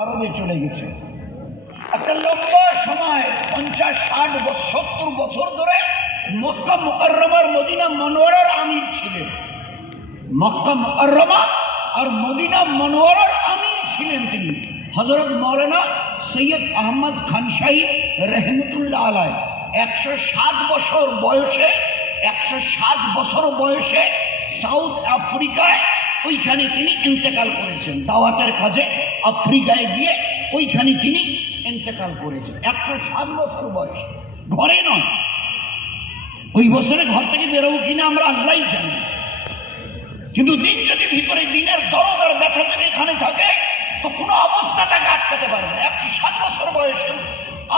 আরবে চলে গেছে। একটা লম্বা সময় 50-60-70 বছর ধরে মক্কা মুকাররমার মদিনা মনোয়ারার আমির ছিলেন। মক্কা মুকাররমা আর মদিনা মনোয়ারার আমির ছিলেন তিনি হযরত মাওলানা সৈয়দ আহমদ খান সাহিব রহমতুল্লাহ আলাইহ। 107 বছর বয়সে 107 বছর বয়সে সাউথ আফ্রিকায় ওইখানে তিনি ইন্তেকাল করেছেন। দাওয়াতের কাজে আফ্রিকায় গিয়ে ওইখানে তিনি ইন্তেকাল করেছেন 107 বছর বয়সে। ঘরে নয়, ওই বছরে ঘর থেকে বেরোবো কিনা আমরা আল্লাহই জানি, কিন্তু দিন যদি ভিতরে দিনের দরদ আর ব্যথা যদি এখানে থাকে তো কোনো অবস্থা তাকে আটকাতে পারবে না। 107 বছর বয়সে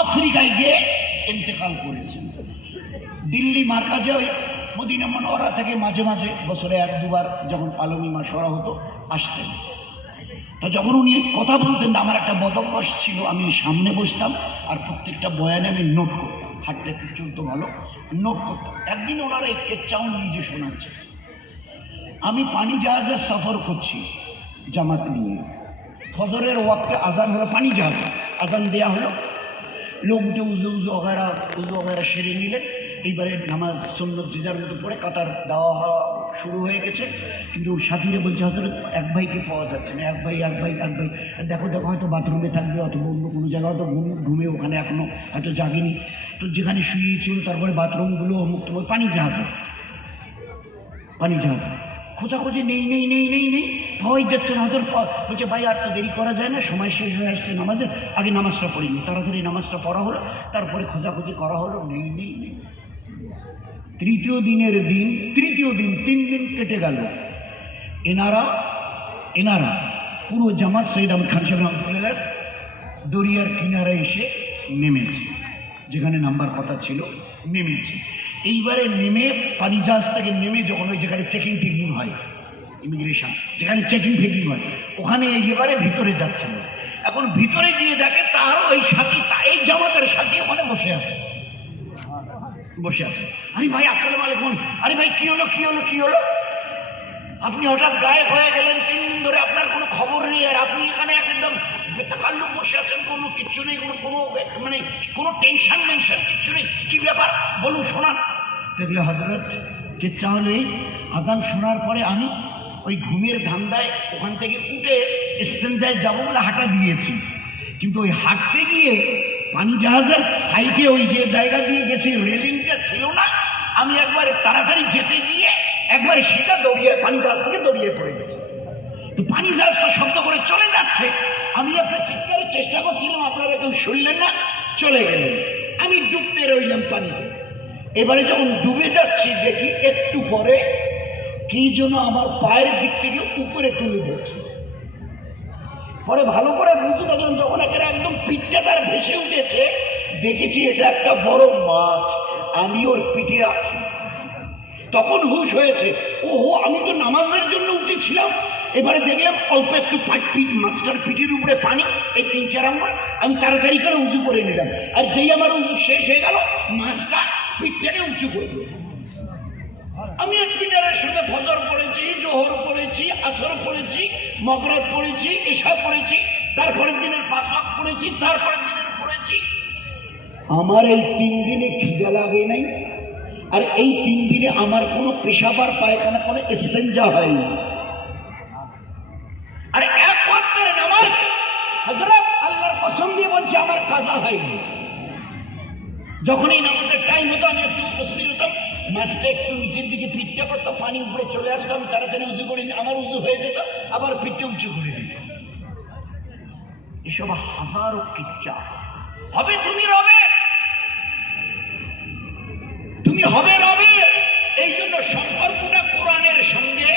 আফ্রিকায় গিয়ে ইন্তেকাল করেছেন। দিল্লি মার্কাজে ওই মদিনা মনোয়ারা থেকে মাঝে মাঝে বছরে 1-2 বার যখন পালনি মাসওয়ারা হতো আসতেন। তো যখন উনি কথা বলতেন, আমার একটা বদভ্যাস ছিল, আমি সামনে বসতাম আর প্রত্যেকটা বয়ানে আমি নোট করতাম, হাঁটতে একটু চলতো ভালো, নোট করতাম। একদিন ওনারা এই কেচ্চাও নিজে শোনাচ্ছে, আমি পানি জাহাজে সফর করছি জামাত নিয়ে, ফজরের ওয়াক্তে আজান হলো, পানি জাহাজ আজান দেয়া হলো, লোক উঠে উজু অগারা সেরে নিলেন। এইবারে নামাজ সুন্নত যে যার মতো পড়ে কাতার দেওয়া শুরু হয়ে গেছে। কিন্তু সাথীরা বলছে হজরত এক ভাইকে পাওয়া যাচ্ছে না, এক ভাই দেখো হয়তো বাথরুমে থাকবে অথবা অন্য কোনো জায়গায় হয়তো ঘুমে ওখানে এখনো হয়তো জাগেনি। তো যেখানে শুয়েছিল তারপরে বাথরুমগুলো অমুক পানি জাহাজে খোঁজাখুঁজি নেই পাওয়াই যাচ্ছে না। হয়তো বলছে ভাই আর তো দেরি করা যায় না, সময় শেষ হয়ে আসছে নামাজের, আগে নামাজটা পড়িনি, তাড়াতাড়ি নামাজটা পড়া হলো, তারপরে খোঁজাখুঁজি করা হলো, নেই। তৃতীয় দিন 3 দিন কেটে গেল। এনারা পুরো জামাত সৈয়দ আহমদ খান সাহেব রহমতুল্লাহ দরিয়ার কিনারে এসে নেমেছে, যেখানে নাম্বার কথা ছিল নেমেছে। এইবারে নেমে পানি জাহাজ থেকে নেমে যখন ওই যেখানে চেকিং ফেকিং হয়, ইমিগ্রেশন যেখানে চেকিং ফেকিং হয়, ওখানে এবারে ভিতরে যাচ্ছিল। এখন ভিতরে গিয়ে দেখে তার ওই সাথী, এই জামাতের সাথী ওখানে বসে আছে। আরে ভাই আসসালামু আলাইকুম। আরে ভাই কি হলো, আপনি হঠাৎ গায়েব হয়ে গেলেন, 3 দিন ধরে আপনার কোনো খবর নেই, আর আপনি এখানে একদম বেতাকাল্লুক বসে আছেন, কোনো কিচ্ছু নেই, কোনো টেনশন কিচ্ছু নেই, কি ব্যাপার বলুন শোনান। দেখলে হযরত কিচ্ছা হলো এই, আজান শোনার পরে আমি ওই ঘুমের ধান্দায় ওখান থেকে উঠে ইস্তেঞ্জায় যাবো বলে হাঁটা দিয়েছি, কিন্তু ওই হাঁটতে গিয়ে পানি জাহাজের সাইডে ওই যে জায়গা দিয়ে গেছি রেলিংটা ছিল না, আমি একবারে তাড়াতাড়ি যেতে গিয়ে একবারে সেটা পানি জাহাজ থেকে দৌড়িয়ে পড়ে গেছে। তো পানি জাহাজটা শব্দ করে চলে যাচ্ছে, আমি আপনার চিৎকারের চেষ্টা করছিলাম, আপনারা কেউ শুনলেন না, চলে গেলেন। আমি ডুবতে রইলাম পানিতে। এবারে যখন ডুবে যাচ্ছি দেখি একটু পরে কি যেন আমার পায়ের দিক থেকে উপরে তুলে ধরছে। পরে ভালো করে বুঝতে পারলাম, যখন একদম পিঠটা তার ভেসে উঠেছে, দেখেছি এটা একটা বড় মাছ, আমি ওর পিঠে আছি। তখন হুশ হয়েছে, ওহো আমি তো নামাজের জন্য উঠেছিলাম। এবারে দেখলাম অল্প একটু মাছটার পিঠের উপরে পানি, এই 3-4 আঙ্গুল, আমি তাড়াতাড়ি করে উঁচু করে নিলাম। আর যেই আমার উঁচু শেষ হয়ে গেল, মাছটা পিঠটাকে উঁচু করলো। আমি পিটারের সঙ্গে ফজর পড়েছি, জোহর পড়েছি, আসর পড়েছি, মাগরিব পড়েছি, ইশা পড়েছি, তারপরের দিনের 5 ওয়াক্ত পড়েছি, তারপরের দিনের পড়েছি। আমার এই 3 দিনে খিদে লাগে নাই, আর এই 3 দিনে আমার কোনো পেশাব আর পায়খানা কোনো ইস্তেঞ্জা হয়নি। আর 1 ওয়াক্তের নামাজ হযরত আল্লাহর কসম দিয়ে বলছে আমার কাজা হয়নি। যখন এই নামাজের টাইম হতো আমি একটু উপস্থিত হতাম, মাছটা একটু নিচের দিকে পিঠটা করতো, পানি উপরে চলে আসতো, আমি তাড়াতাড়ি উঁচু করে আমার উঁচু হয়ে যেত, আবার পিঠটা উঁচু করে দিত। এসব হাজারো কিচ্ছা হবে। তুমি হবে রবে। এই জন্য সম্পর্কটা কোরআনের সঙ্গে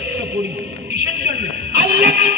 একটু করি। কিসের জন্য? আল্লাহকে